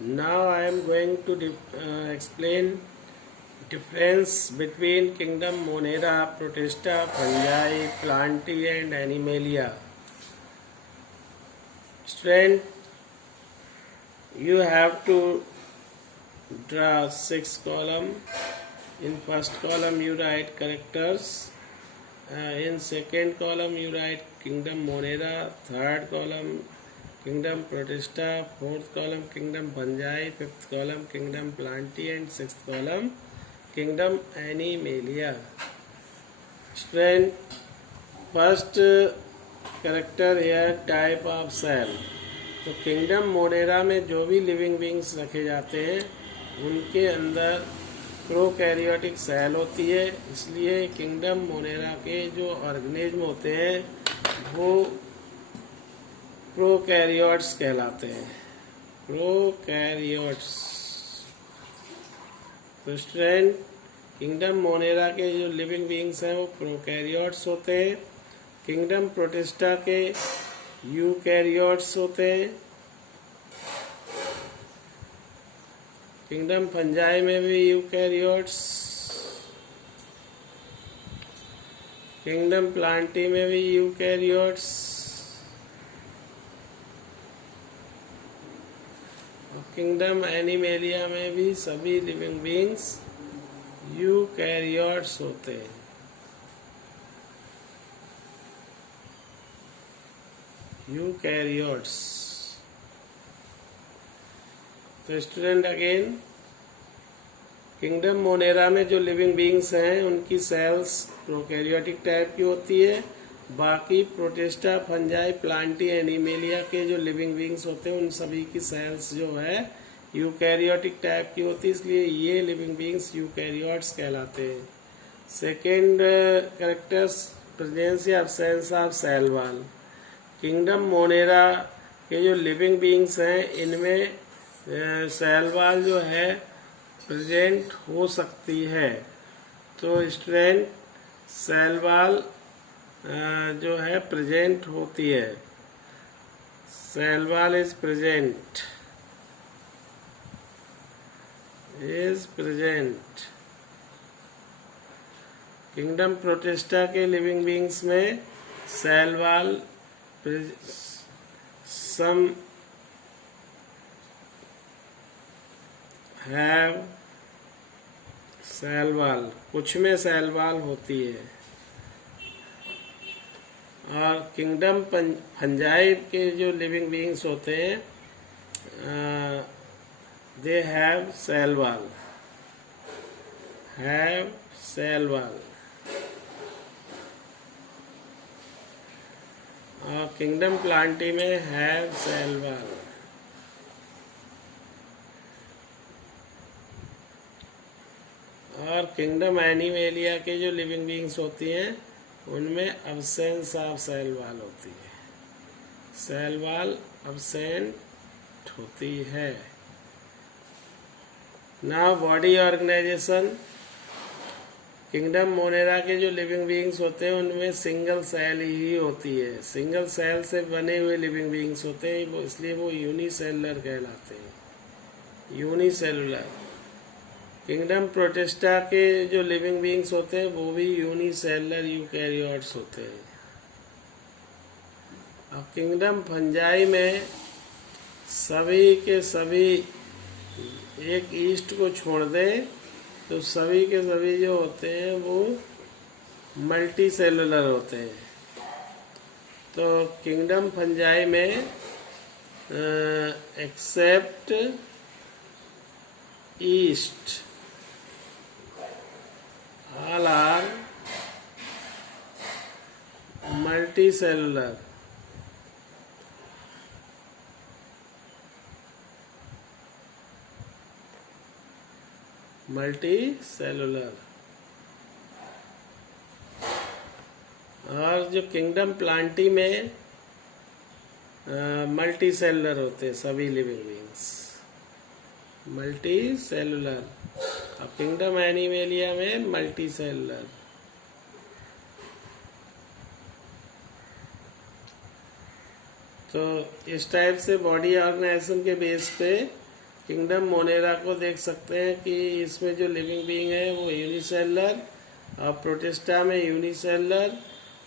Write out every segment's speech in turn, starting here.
Now I am going to explain difference between kingdom Monera, Protista, Fungi, Plantae and Animalia. Student, you have to draw 6 column. In first column you write characters. In second column you write kingdom Monera. Third column kingdom Protista. Fourth column kingdom Fungi. Fifth column kingdom Plantae and sixth column kingdom Animalia. Student, first character here type of cell. तो kingdom monera में जो भी living beings रखे जाते हैं उनके अंदर prokaryotic cell होती है, इसलिए किंगडम मोनेरा के जो ऑर्गेनिज्म होते हैं वो प्रोकैरियोट्स कहलाते हैं। प्रोकैरियोट्स। तो स्टूडेंट, किंगडम मोनेरा के जो लिविंग बींग्स हैं वो प्रोकैरियोट्स होते हैं। किंगडम प्रोटिस्टा के यूकैरियोट्स होते हैं। किंगडम फंजाई में भी यूकैरियोट्स, किंगडम प्लांटी में भी यूकैरियोट्स और किंगडम एनिमेलिया में भी सभी लिविंग बींग्स यूकैरियोट्स होते हैं। यूकैरियोट्स। तो स्टूडेंट अगेन, किंगडम मोनेरा में जो लिविंग बींग्स हैं उनकी सेल्स प्रोकैरियोटिक टाइप की होती है। बाकी प्रोटिस्टा, फंजाई, प्लांटी, एनिमेलिया के जो लिविंग बींग्स होते हैं उन सभी की सेल्स जो है यूकैरियोटिक टाइप की होती है, इसलिए ये लिविंग बींग्स यूकैरियोट्स कहलाते हैं। सेकेंड कैरेक्टर्स, प्रेजेंस या absence of cell wall. Kingdom Monera के जो लिविंग बींग्स हैं इनमें सेल वॉल जो है प्रेजेंट हो सकती है। तो स्टूडेंट, सेल वॉल जो है प्रेजेंट होती है। Cell wall is present, kingdom Protista के लिविंग बींग्स में cell wall some have cell wall, कुछ में सेल वॉल होती है। और किंगडम फंजाई के जो लिविंग बींग्स होते हैं दे हैव सेल वॉल, और किंगडम प्लांटी में हैव सेल वॉल। और किंगडम एनिमेलिया के जो लिविंग बींग्स होती हैं उनमें अब्सेंस ऑफ सेल वॉल होती है। सेल वॉल अब्सेंट होती है। Now body organisation. Kingdom Monera के जो लिविंग बींग्स होते हैं उनमें सिंगल सेल ही होती है। सिंगल सेल से बने हुए लिविंग बींग्स होते हैं, इसलिए वो यूनिसेलुलर कहलाते हैं। यूनिसेलुलर। किंगडम प्रोटिस्टा के जो लिविंग बींग्स होते हैं वो भी यूनिसेलुलर यूकैरियोट्स होते हैं। और किंगडम फंजाई में सभी के सभी, एक ईस्ट को छोड़ दें तो सभी के सभी जो होते हैं वो मल्टी सेलुलर होते हैं। तो किंगडम फंजाई में except yeast all are multicellular. Multicellular. और जो किंगडम प्लांटी में मल्टी सेलुलर होते हैं सभी लिविंग बींग्स, मल्टी सेलुलर। और किंगडम एनिमेलिया में मल्टी सेलुलर। तो इस टाइप से बॉडी ऑर्गेनाइजेशन के बेस पे किंगडम मोनेरा को देख सकते हैं कि इसमें जो लिविंग बीइंग है वो यूनिसेलुलर, और प्रोटिस्टा में यूनिसेलुलर,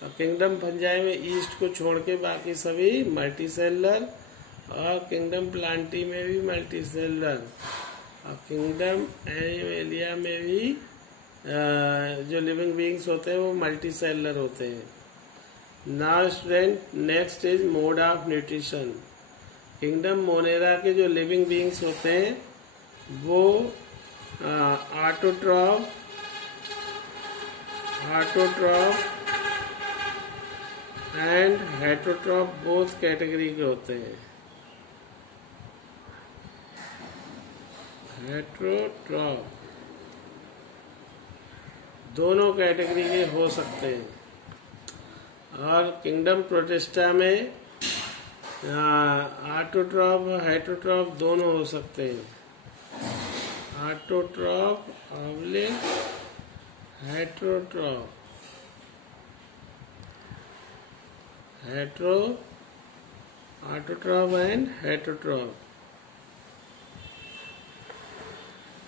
और किंगडम फंजाई में ईस्ट को छोड़ के बाकी सभी मल्टीसेलुलर, और किंगडम प्लांटी में भी मल्टीसेलुलर, और किंगडम एनिमेलिया में भी जो लिविंग बीइंग्स होते हैं वो मल्टीसेलुलर होते हैं। Now student, next is mode of nutrition. Kingdom Monera के जो लिविंग बीइंग्स होते हैं वो autotroph and heterotroph both category के होते हैं। हेटरोट्रॉफ दोनों कैटेगरी के हो सकते हैं, और किंगडम प्रोटिस्टा में ऑटोट्रॉफ हेटरोट्रॉफ दोनों हो सकते हैं। Autotroph oblique heterotroph, autotroph and heterotroph.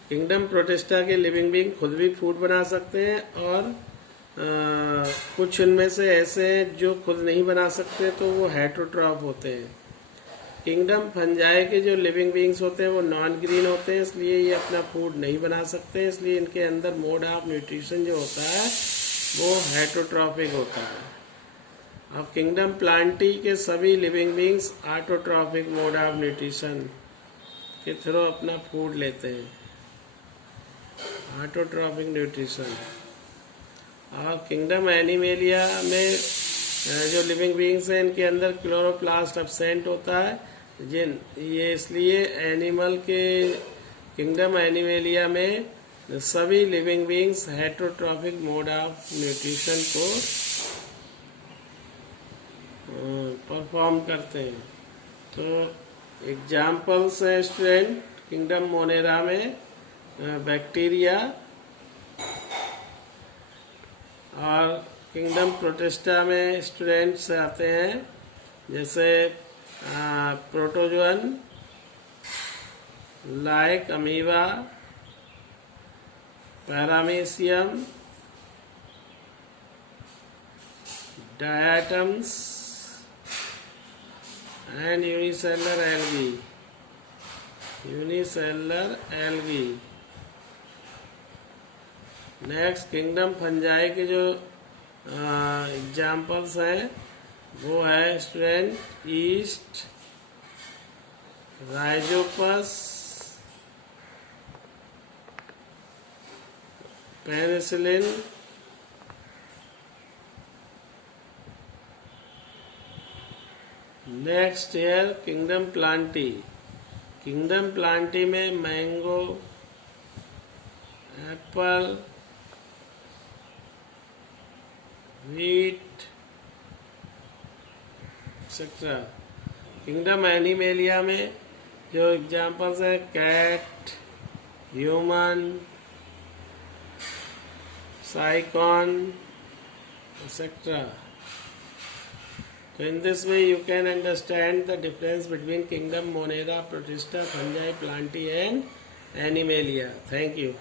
Kingdom Protista के लिविंग बीइंग खुद भी फूड बना सकते हैं, और कुछ इनमें से ऐसे हैं जो खुद नहीं बना सकते, तो वो हेटरोट्रॉफ होते हैं। किंगडम फंजाई के जो लिविंग बीइंग्स होते हैं वो नॉन ग्रीन होते हैं, इसलिए ये अपना फूड नहीं बना सकते, इसलिए इनके अंदर मोड ऑफ न्यूट्रिशन जो होता है वो हेटरोट्रॉफिक होता है। अब किंगडम प्लांटी के सभी living beings autotrophic mode of nutrition के थ्रू अपना फूड लेते हैं, ऑटोट्रॉफिक न्यूट्रिशन। और किंगडम एनिमेलिया में जो लिविंग बीइंग्स हैं इनके अंदर क्लोरोप्लास्ट एब्सेंट होता है, ये इसलिए एनिमल के किंगडम एनिमेलिया में सभी living beings heterotrophic mode of nutrition को परफॉर्म करते हैं। तो एग्जाम्पल्स हैं स्टूडेंट किंगडम मोनेरा में बैक्टीरिया, और किंगडम प्रोटिस्टा में स्टूडेंट्स आते हैं जैसे protozoan like amoeba, paramecium, diatoms and unicellular algae. Next kingdom fungi के जो एग्जाम्पल्स हैं वो है student yeast, rhizopus, penicillin, next year kingdom plantae. Kingdom Plantae में mango, apple, wheat, etc. Kingdom animalia में जो एग्जाम्पल्स हैं cat, human, साइकॉन, etc. So in this way you can understand the difference between Kingdom Monera, Protista, Fungi, Plantae and Animalia. Thank you.